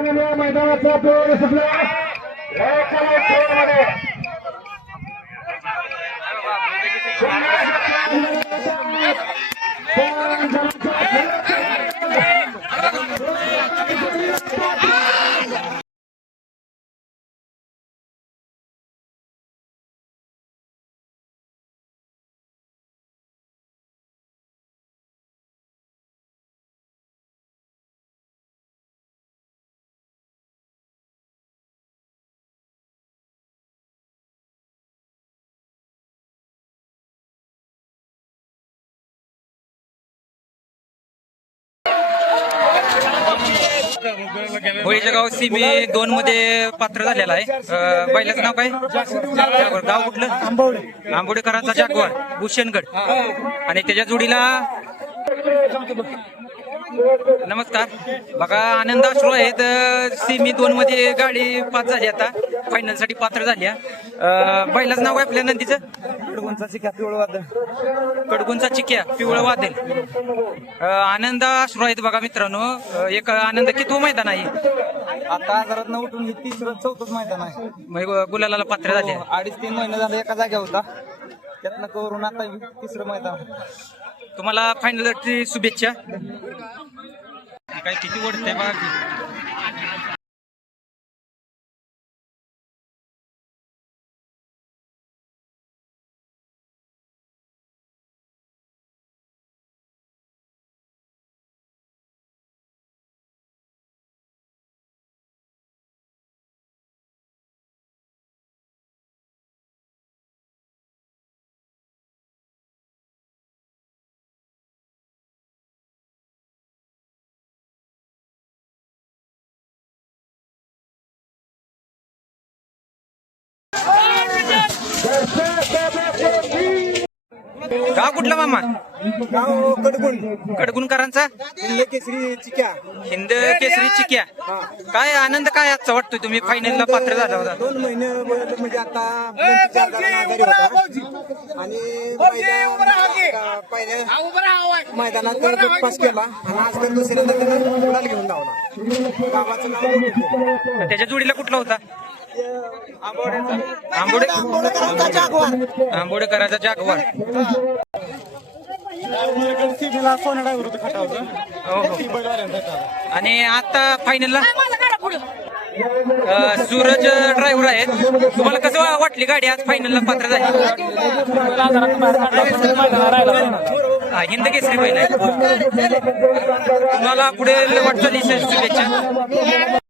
आणि या मैदानाचा पेड सुटला. होळीच्या गाव सीबी दोन मध्ये पात्र झालेला आहे. पहिल्याचं बैलाचं नाव काय? जागवर गाव कुठलं? आंबोडेकरांचा जागवर भूषणगड. आणि त्याच्या जोडीला नमस्कार. बघा आनंद अश्रू आहेत. सीमी दोन मध्ये गाडी पास झाली आता. फायनलसाठी पात्र झाली बैलाचं नाव काय आपल्या नंदीचं? कडगुंचा शिक्का पिवळ वादळ. कडगुंचा चिक्या पिवळं वादेल अं, आनंद अश्रू आहेत बघा मित्रांनो. एक आनंद किती मैदान आहे? आता आजारात न उठून हे तिसरं चौथंच मैदान आहे. मग गुलाला पात्र झाले. हो, अडीच तीन महिने झाले एका जाग्या होता. त्यातनं करून आता हे तिसरं मैदान. तुम्हाला फायनल शुभेच्छा. काय किती ओढते बघा की. गाव कुठला मामा? गाव कडगुण. कडगुणकरांचा? किल्ले केसरी चिक्या. हिंद केसरी चिक्या. काय आनंद काय आजचा वाटतोय तुम्ही? फायनलला पात्र झाला होता. दोन महिने म्हणजे आता आजारी होता. आणि पहिल्या मैदानात तर पास केला. आणि आज तर दुसऱ्यांदा घेऊन धावला. नाव. त्याच्या जोडीला कुठला होता? आंबोडे आंबोडेकरांचा जागवार. हो, हो. आणि आता फायनलला सूरज ड्रायव्हर आहेत. तुम्हाला कसं वाटली गाडी आज फायनलला पात्र झाली? हा, हिंद केसरी बैल आहे तुम्हाला पुढे वाटचाली शुभेच्छा.